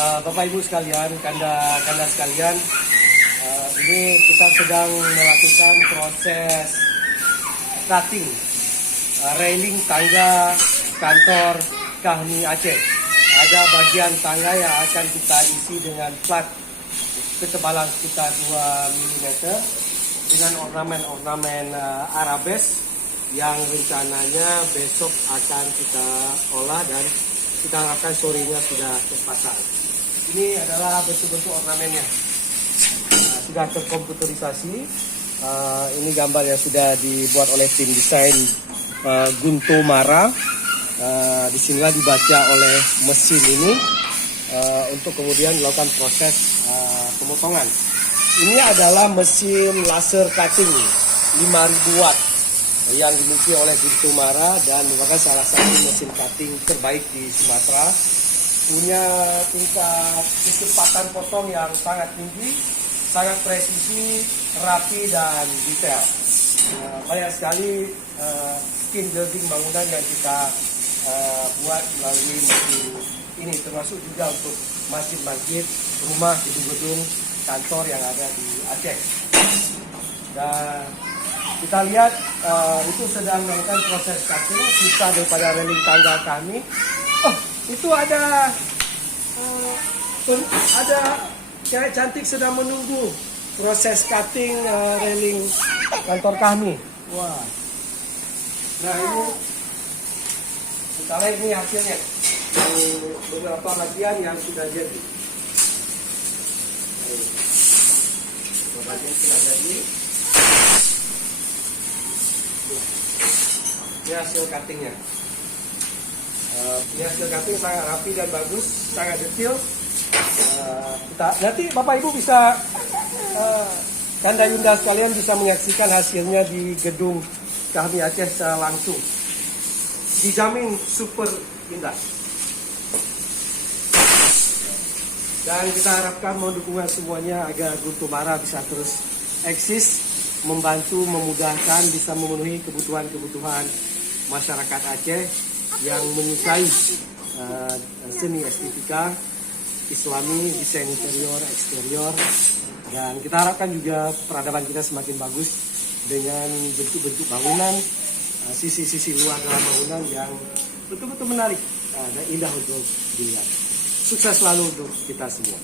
Bapak Ibu sekalian, kanda sekalian, ini kita sedang melakukan proses cutting railing tangga kantor Kahmi Aceh. Ada bagian tangga yang akan kita isi dengan plat ketebalan sekitar 2 mm dengan ornamen-ornamen arabes yang rencananya besok akan kita olah dan kita harapkan sorenya sudah terpasang. Ini adalah bentuk-bentuk ornamennya, sudah terkomputerisasi. Ini gambar yang sudah dibuat oleh tim desain Gunto Mara. Disinilah dibaca oleh mesin ini untuk kemudian dilakukan proses pemotongan. Ini adalah mesin laser cutting 5000 watt yang dimiliki oleh Gunto Mara dan merupakan salah satu mesin cutting terbaik di Sumatera. Punya tingkat kecepatan potong yang sangat tinggi, sangat presisi, rapi dan detail. Banyak sekali skin building bangunan yang kita buat melalui mesin ini, termasuk juga untuk masjid-masjid, rumah, gedung-gedung, kantor yang ada di Aceh. Dan kita lihat itu sedang melakukan proses cutting sisa daripada railing tangga kami. Oh, itu ada cewek cantik sedang menunggu proses cutting railing kantor kami. Wah. Nah ini kita lihat ini hasilnya. Beberapa bagian yang sudah jadi. Beberapa bagian sudah jadi. Ini hasil cuttingnya. Ini hasil cutting sangat rapi dan bagus, sangat detail. Nanti Bapak Ibu bisa Kanda Yunda sekalian bisa menyaksikan hasilnya di gedung Kahmi Aceh secara langsung. Dijamin super indah. Dan kita harapkan mohon dukungan semuanya agar Gunto Mara bisa terus eksis, membantu, memudahkan, bisa memenuhi kebutuhan-kebutuhan masyarakat Aceh yang menyukai seni estetika Islami, desain interior, eksterior, dan kita harapkan juga peradaban kita semakin bagus dengan bentuk-bentuk bangunan, sisi-sisi luar dalam bangunan yang betul-betul menarik dan indah untuk dilihat. Sukses selalu untuk kita semua.